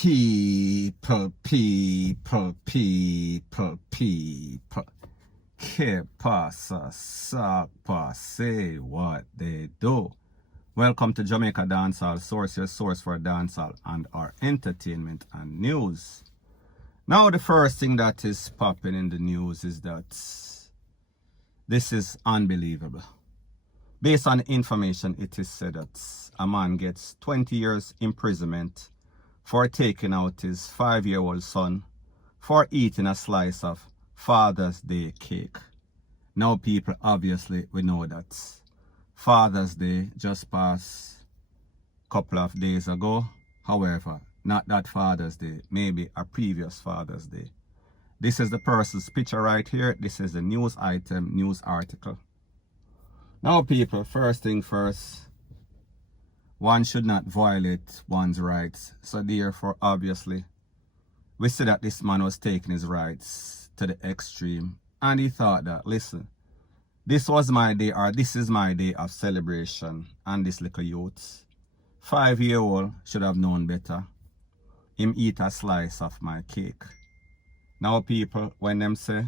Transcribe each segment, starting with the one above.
People. Que pasa, sakpa, say what they do. Welcome to Jamaica Dancehall, source your source for dancehall and our entertainment and news. Now the first thing that is popping in the news is that this is unbelievable. Based on information, it is said that a man gets 20 years imprisonment for taking out his 5-year-old son for eating a slice of Father's Day cake. Now people, obviously, we know that Father's Day just passed a couple of days ago. However, not that Father's Day, maybe a previous Father's Day. This is the person's picture right here. This is the news item, news article. Now people, first thing first, one should not violate one's rights. So therefore, obviously, we see that this man was taking his rights to the extreme. And he thought that, listen, this was my day, or this is my day of celebration. And this little youth, 5-year-old, should have known better. Him eat a slice of my cake. Now people, when them say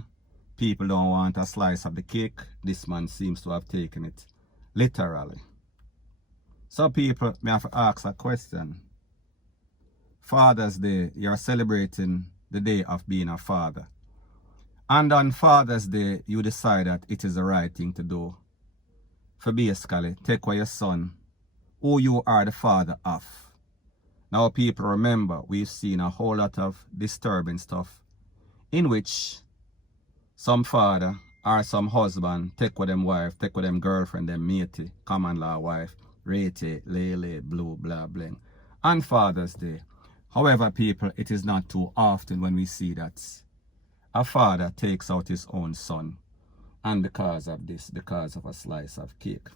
people don't want a slice of the cake, this man seems to have taken it literally. So people, may have to ask a question. Father's Day, you're celebrating the day of being a father. And on Father's Day, you decide that it is the right thing to do. For basically, take away your son, who you are the father of. Now people, remember, we've seen a whole lot of disturbing stuff in which some father or some husband take with them wife, take with them girlfriend, them matey, common law wife, rate, lele, blue, blah, bling, on Father's Day. However, people, it is not too often when we see that a father takes out his own son, and because of this, because of a slice of cake.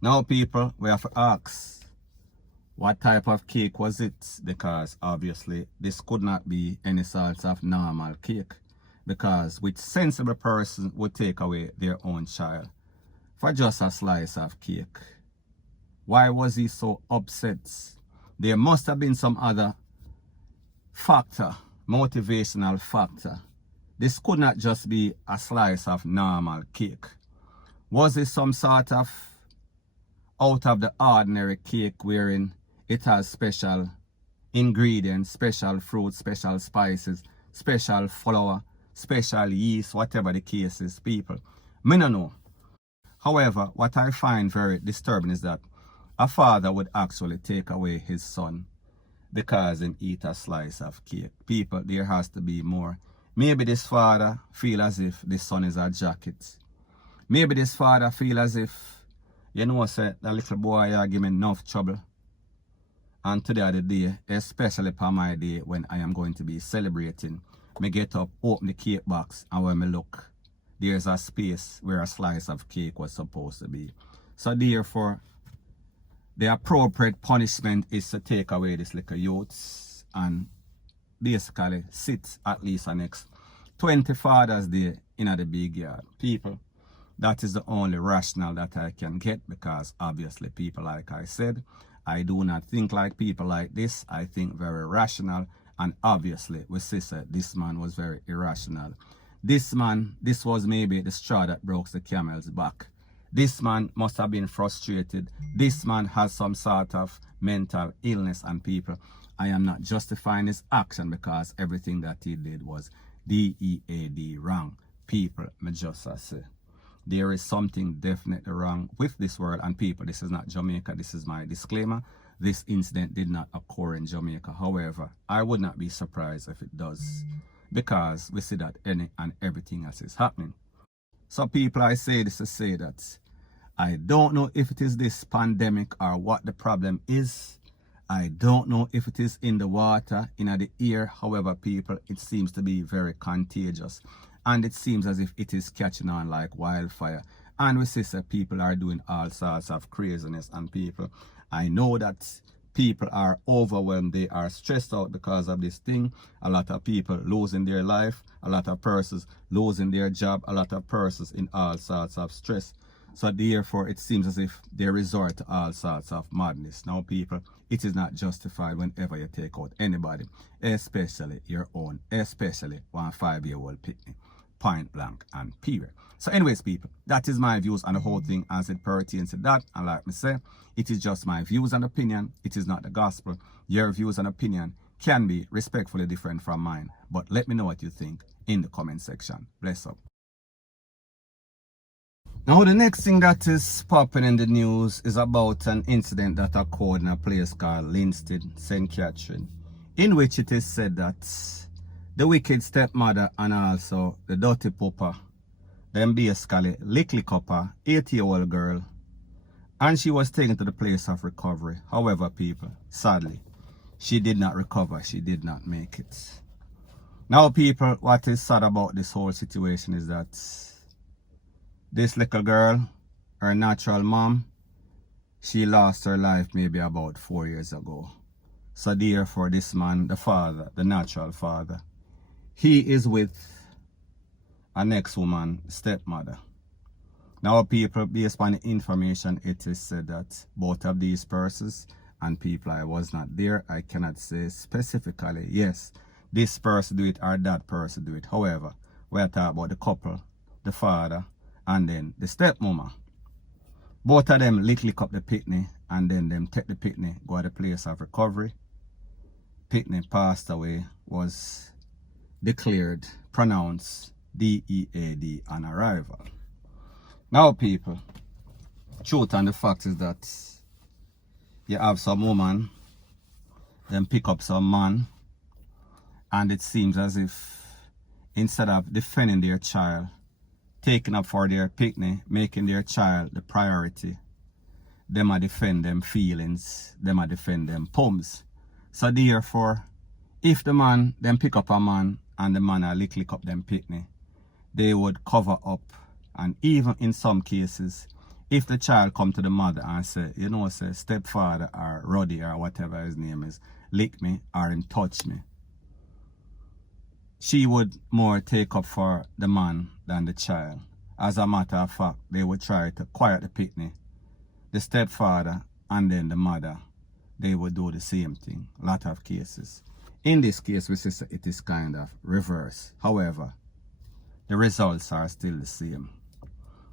Now, people, we have to ask, what type of cake was it? Because obviously, this could not be any sort of normal cake, because which sensible person would take away their own child for just a slice of cake? Why was he so upset? There must have been some other factor, motivational factor. This could not just be a slice of normal cake. Was it some sort of out of the ordinary cake wherein it has special ingredients, special fruits, special spices, special flour, special yeast, whatever the case is, people? Me no know. However, what I find very disturbing is that a father would actually take away his son because him eat a slice of cake. People, there has to be more. Maybe this father feel as if this son is a jacket. Maybe this father feel as if, you know, say, that little boy give me enough trouble. And today the day, especially for my day when I am going to be celebrating, me get up, open the cake box, and when me look, there's a space where a slice of cake was supposed to be. So therefore, the appropriate punishment is to take away this little youth and basically sit at least the next 20 Father's Day in the big yard. People, that is the only rationale that I can get, because obviously people, like I said, I do not think like people like this. I think very rational, and obviously we see that this man was very irrational. This man, this was maybe the straw that broke the camel's back. This man must have been frustrated. This man has some sort of mental illness, and people, I am not justifying his action because everything that he did was DEAD wrong. People, me just say, there is something definitely wrong with this world. And people, this is not Jamaica. This is my disclaimer. This incident did not occur in Jamaica. However, I would not be surprised if it does, because we see that any and everything else is happening. So people, I say this to say that I don't know if it is this pandemic or what the problem is. I don't know if it is in the water, in the air. However, people, it seems to be very contagious. And it seems as if it is catching on like wildfire. And we see that people are doing all sorts of craziness. And people, I know that people are overwhelmed. They are stressed out because of this thing. A lot of people losing their life. A lot of persons losing their job. A lot of persons in all sorts of stress. So therefore, it seems as if they resort to all sorts of madness. Now, people, it is not justified whenever you take out anybody, especially your own, especially one 5-year-old picnic, point blank and period. So anyways, people, that is my views on the whole thing as it pertains to that. And like me say, it is just my views and opinion. It is not the gospel. Your views and opinion can be respectfully different from mine. But let me know what you think in the comment section. Bless up. Now, the next thing that is popping in the news is about an incident that occurred in a place called Linstead, St. Catherine, in which it is said that the wicked stepmother and also the dirty papa, them basically lick up a 8-year-old girl, and she was taken to the place of recovery. However, people, sadly, she did not recover. She did not make it. Now, people, what is sad about this whole situation is that this little girl, her natural mom, she lost her life maybe about 4 years ago. So therefore, this man, the father, the natural father, he is with a next woman, stepmother. Now, people, based on the information, it is said that both of these persons, and people, I was not there, I cannot say specifically, yes, this person do it or that person do it. However, we're talking about the couple, the father, and then the stepmama. Both of them lick up the picnic, and then them take the picnic, go to the place of recovery. Picnic passed away, was declared, pronounced DEAD on arrival. Now, people, truth and the fact is that you have some woman, then pick up some man, and it seems as if instead of defending their child, taking up for their picnic, making their child the priority, them a defend them feelings, them a defend them pums. So therefore, if the man them pick up a man and the man a lick up them picnic, they would cover up. And even in some cases, if the child come to the mother and say, you know, say stepfather or Roddy or whatever his name is, lick me or touch me, she would more take up for the man than the child. As a matter of fact, they would try to quiet the picnic. The stepfather and then the mother, they would do the same thing. A lot of cases. In this case, we say it is kind of reverse. However, the results are still the same.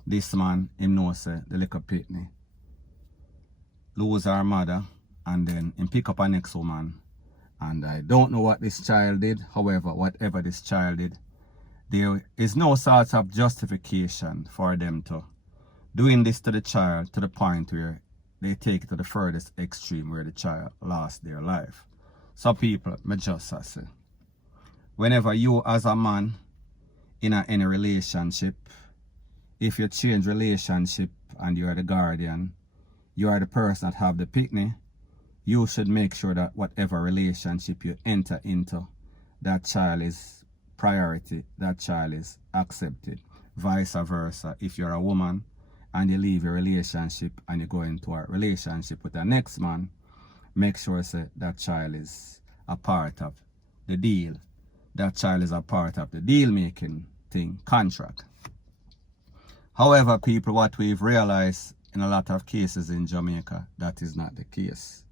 This man, him know say the little picnic lose her mother, and then him pick up a next woman. And I don't know what this child did. However, whatever this child did, there is no sort of justification for them to doing this to the child to the point where they take it to the furthest extreme where the child lost their life. So people, me just say, whenever you as a man in any relationship, if you change relationship and you are the guardian, you are the person that have the picnic, you should make sure that whatever relationship you enter into, that child is priority, that child is accepted. Vice versa, if you're a woman and you leave your relationship and you go into a relationship with the next man, make sure that child is a part of the deal. That child is a part of the deal making thing, contract. However, people, what we've realized in a lot of cases in Jamaica, that is not the case.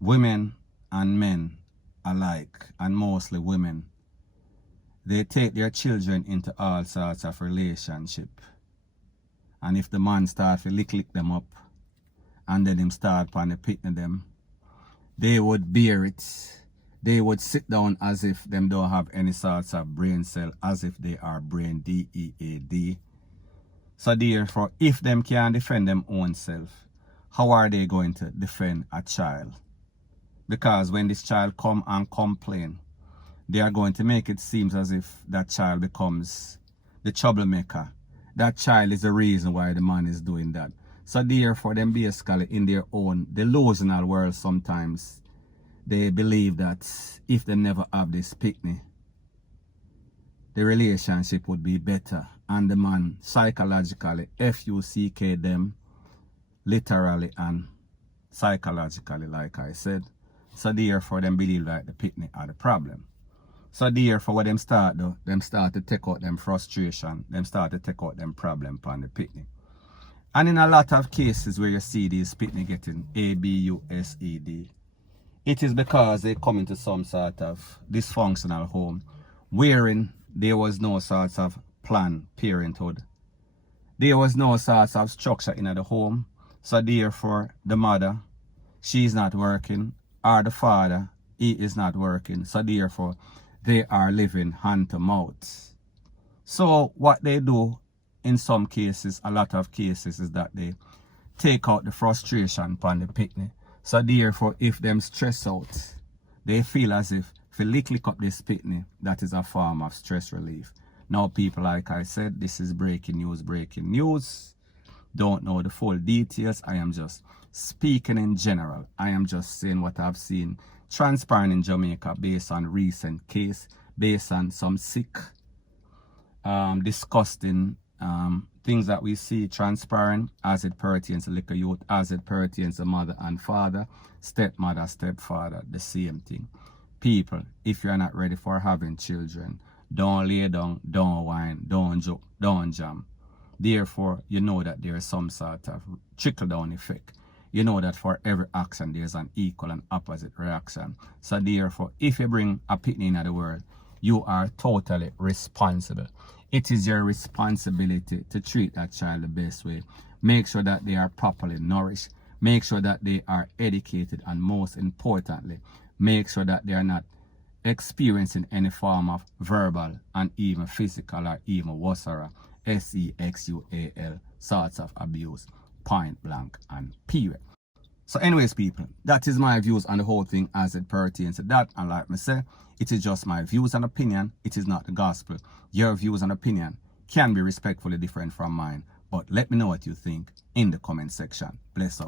Women and men alike, and mostly women, they take their children into all sorts of relationship. And if the man start to lick them up, and then him start on the picnic them, they would bear it. They would sit down as if them don't have any sorts of brain cell, as if they are brain DEAD. So therefore, if them can't defend them own self, how are they going to defend a child? Because when this child come and complain, they are going to make it seem as if that child becomes the troublemaker. That child is the reason why the man is doing that. So therefore, them basically in their own delusional world sometimes, they believe that if they never have this picnic, the relationship would be better. And the man psychologically, FUCK them, literally and psychologically, like I said. So therefore, them believe like the picnic are the problem. So therefore, what them start do, them start to take out them frustration, them start to take out them problem upon the picnic. And in a lot of cases where you see these pitney getting ABUSED, it is because they come into some sort of dysfunctional home wherein there was no sort of planned parenthood. There was no sort of structure in the home. So therefore, the mother, she is not working, or the father, he is not working. So therefore, they are living hand to mouth. So what they do in some cases, a lot of cases, is that they take out the frustration upon the pitney. So therefore, if them stress out, they feel as if they lick up this pitney, that is a form of stress relief. Now, people, like I said, this is breaking news, breaking news. Don't know the full details. I am just speaking in general. I am just saying what I've seen transpiring in Jamaica based on recent case, based on some sick, disgusting things that we see transpiring as it pertains to liquor youth, as it pertains to mother and father, stepmother, stepfather, the same thing. People, if you're not ready for having children, don't lay down, don't whine, don't joke, don't jam. Therefore, you know that there is some sort of trickle-down effect. You know that for every action, there's an equal and opposite reaction. So therefore, if you bring a pitney into the world, you are totally responsible. It is your responsibility to treat that child the best way. Make sure that they are properly nourished. Make sure that they are educated. And most importantly, make sure that they are not experiencing any form of verbal and even physical or even wasara, SEXUAL sorts of abuse, point blank and period. So anyways, people, that is my views on the whole thing as it pertains to that. And like me say, it is just my views and opinion. It is not the gospel. Your views and opinion can be respectfully different from mine. But let me know what you think in the comment section. Bless up.